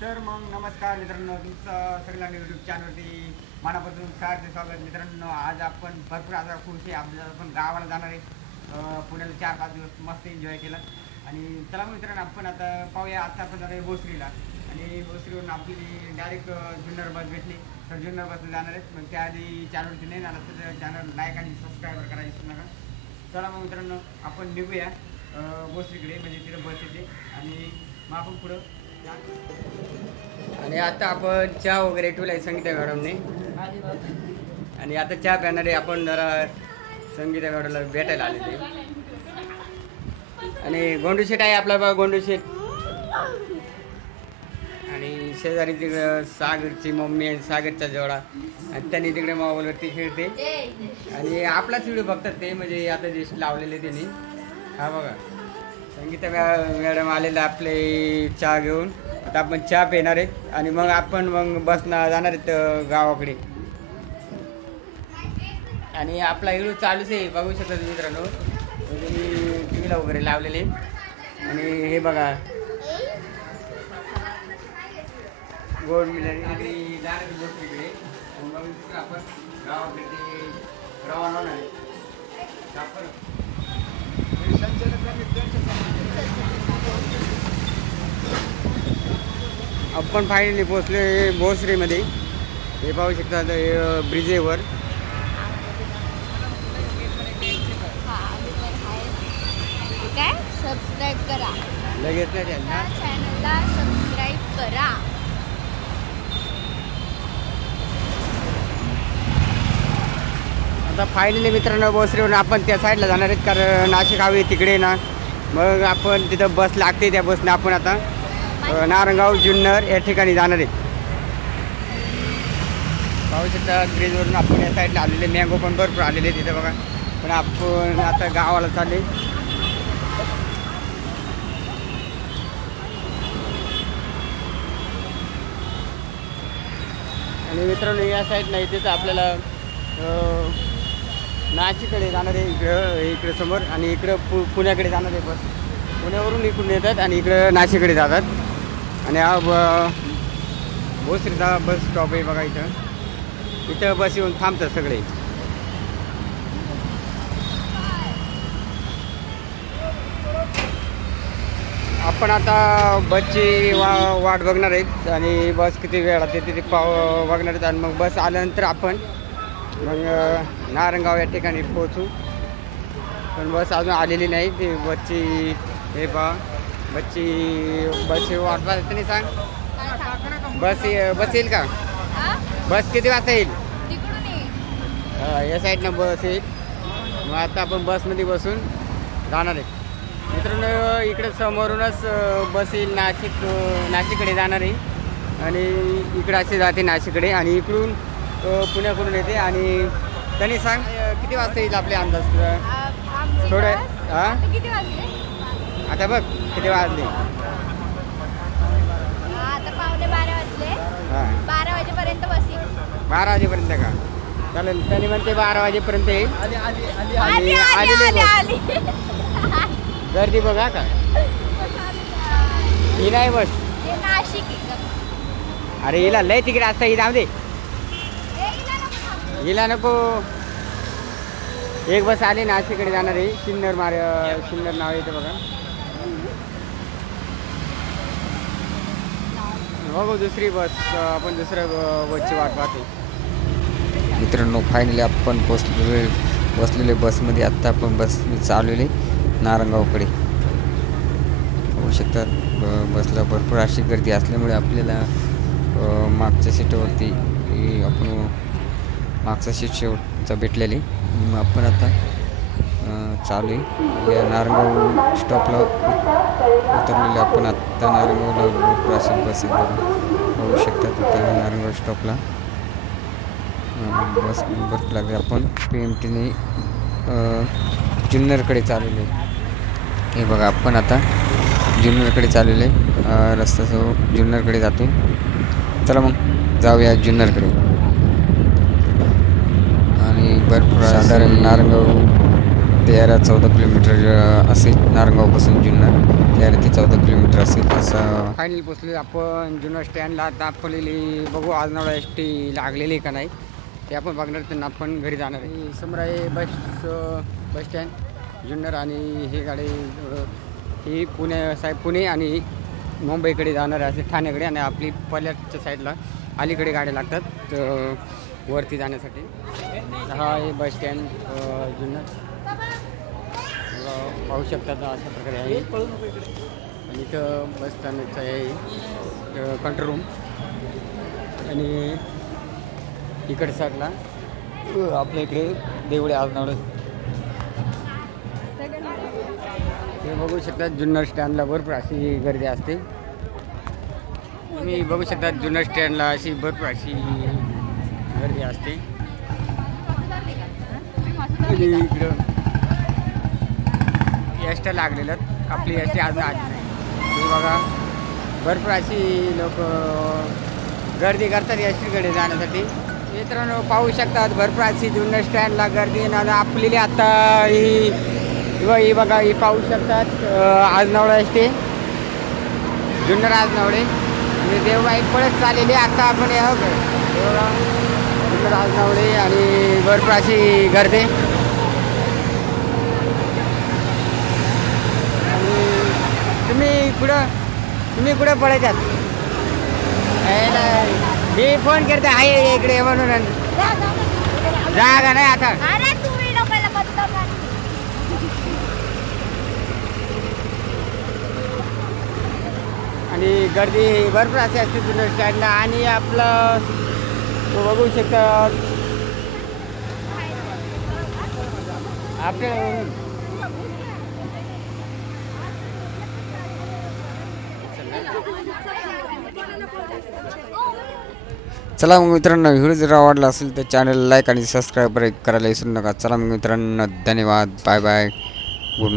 तर मग नमस्कार मित्रांनो, तुमचं सगळ्यांना यूट्यूब चॅनलवरती मनापासून सारखे स्वागत. मित्रांनो, आज आपण भरपूर आता खुशी आपल्याला पण गावाला जाणार आहे. पुण्याला 4-5 दिवस मस्त एन्जॉय केला. आणि चला मग मित्रांनो, आपण आता पाहूया. आता आपण जाणार आहे भोसरीला आणि भोसरीवरून आपली डायरेक्ट जुन्नर बस भेटली, तर जुन्नर बसला जाणार आहेत. मग त्याआधी चॅनलवरती नाही झालं तर चॅनल लाईक आणि सबस्क्राईबर करा विसरू नका. चला मग मित्रांनो, आपण निघूया भोसरीकडे, म्हणजे तिथं बस येते आणि मग आपण पुढं. आणि आता आपण चहा वगैरे ठेवला आहे संगीता मॅडमने. आणि आता चहा प्यानारे आपण जरा संगीता मॅडमला भेटायला आलेले. आणि गोंडू शेठ आहे आपला बा, गोंडू शेठ. आणि शेजारी तिकडं सागरची मम्मी आणि सागरचा जोडा, आणि त्यांनी तिकडे मोबाईलवरती खेळते. आणि आपलाच व्हिडिओ बघतात ते, म्हणजे आता जे लावलेले त्यांनी. हा बघा, संगीता मॅडम आलेला आपले चहा घेऊन. आता आपण चहा पिणार आहेत आणि मग आपण बसनं जाणार आहेत गावाकडे. आणि आपला व्हिडिओ चालूच आहे, बघू शकता मित्रांनो. म्हणजे मी टी व्हीला वगैरे लावलेले. आणि हे बघा, गोड मिळाली जाणार गोष्टीकडे. मग आपण गावाकडे रवाना होणार आहे. आपण फायनली पोहोचले भोसरीमध्ये. हे पाहू शकता ब्रिजेवर. काय सबस्क्राईब करा, लगेच नाही त्यांना चॅनलला सबस्क्राईब करा. आता फायनली मित्रांनो, भोसरीवरून आपण त्या साईडला जाणार आहेत, कारण नाशिक हवे तिकडे ना. मग आपण तिथं बस लागते, त्या बसने आपण आता नारंगाव जुन्नर या ठिकाणी जाणार आहेत. पाहू शकता ब्रिजवरून आपण या साईडला आलेले. मँगो पण भरपूर आलेले तिथं बघा. पण आपण आता गावाला चालले. आणि मित्रांनो, या साईडला इथे आपल्याला नाशिककडे जाणार आहे, इकडे समोर. आणि इकडं पुण्याकडे जाणार आहे बस. पुण्यावरून इकडून येतात आणि इकडं नाशिककडे जातात. आणि हा भोसरीचा बस स्टॉप आहे बघा. इथं बस येऊन थांबतात सगळे. आपण आता बसची वाट बघणार आहेत. आणि बस किती वेळात येते ते बघणार आहेत. आणि मग बस आल्यानंतर आपण मग नारंगाव या ठिकाणी पोहोचू. पण बस अजून आलेली नाही. ती बसची हे पहा, बसची वाट पाहत नाही. सांग, बस येईल का? बस किती वाजता येईल? या साईडनं बस येईल. मग आता आपण बसमध्ये बसून जाणार आहे. मित्रांनो, इकडे समोरूनच बस येईल नाशिककडे जाणार आहे. आणि इकडं असे जाते नाशिककडे. आणि इकडून पुण्याकडून येते. आणि त्यांनी सांग किती वाजता येईल आपले अंदाज थोडं. हां, किती वाजले? आता बघ किती वाजले. आता 11:45 वाजले. हां, 12 वाजेपर्यंत बस येईल. 12 वाजेपर्यंत का? चालेल. त्यांनी म्हणते 12 वाजेपर्यंत येईल. आली आणि आली आलेली आली बस. आली. गर्दी बघा का, ही नाही बस. हे नाशिक आहे. अरे हिला लय तिकडे असता, ही जाऊ दे. हिला नको. एक बस आली नाशिककडे जाणार आहे. सिन्नर नाव येते बघा. बघू दुसरी बस. आपण दुसऱ्या बसची वाट पाहते. मित्रांनो, फायनली आपण बसलेले बसमध्ये. आत्ता आपण बस चालवली नारंगावकडे. होऊ शकतात बसला भरपूर अशी गर्दी असल्यामुळे आपल्याला मागच्या सीटवरती आपण मागचा सीट शेवटचा भेटलेली. आपण आता चालू आहे या नारंगाव स्टॉपला उतरलेले. आपण आत्ता नारंगावला भरपूर अशी बस होऊ शकतात. आता नारंगाव स्टॉपला बस भरपूर लागली. आपण PMTने जुन्नरकडे चालवले. हे बघा, आपण आता जुन्नरकडे चालवले. रस्त्यासह जुन्नरकडे जातो. चला मग जाऊया जुन्नरकडे. आणि भरपूर साधारण नारंगाव यायला 14 किलोमीटर असेल. नारंगावपासून जुन्नर यायला ती 14 किलोमीटर असेल. असं फायनली पोचले आपण जुन्नर स्टँडला. आता आपल्याला बघू आज नावडा एस टी लागलेली का नाही ते आपण बघणार. त्यांना आपण घरी जाणार आहे. समोर आहे बस स्टँड जुन्नर आणि ही गाडी ही पुणे आणि मुंबईकडे जाणार आहे, असे ठाण्याकडे. आणि आपली पल्याच्या साईडला अलीकडे गाड्या लागतात वरती जाण्यासाठी. हा आहे बस स्टँड जुन्नर. पाहू शकतात अशा प्रकारे आहे. आणि इथं बस स्टँडचं आहे कंट्रोल रूम. आणि इकडे साईडला आपल्या इकडे देवळे आजनावडे हे बघू शकतात. जुन्नर स्टँडला भरपूर अशी गर्दी असते. तुम्ही बघू शकता जुन्नर स्टँडला अशी भरपूर अशी गर्दी असते. आणि इकडं एस टी लागलेलं आपली एस टी अजून आली नाही. हे बघा भरपूर अशी लोक गर्दी करतात एस टीकडे जाण्यासाठी. मित्रांनो पाहू शकतात भरपूर अशी जुन्नर स्टँडला गर्दी. आणि आपली आता ही बघा ही पाहू शकतात आजनावडा एस टी जुन्नर आजनावडे. आणि देवबाई पळत चाललेली. आता आपण या जुन्नर आजनावडे आणि भरपूर अशी गर्दी. तुम्ही कुठं पळायच्यात? मी फोन करते आहे इकडे म्हणून. जागा नाही आता. अरे तू व्हिडिओ पहिला बंद कर. आणि गर्दी भरपूर अशी असते जुन्नर स्टँडला. आणि आपलं बघू शकतात आपल्या चला मग मित्रांनो, व्हिडिओ जर आवडला असेल तर चॅनल लाईक आणि सबस्क्राईब करायला विसरू नका. चला मग मित्रांनो, धन्यवाद. Bye bye. गुड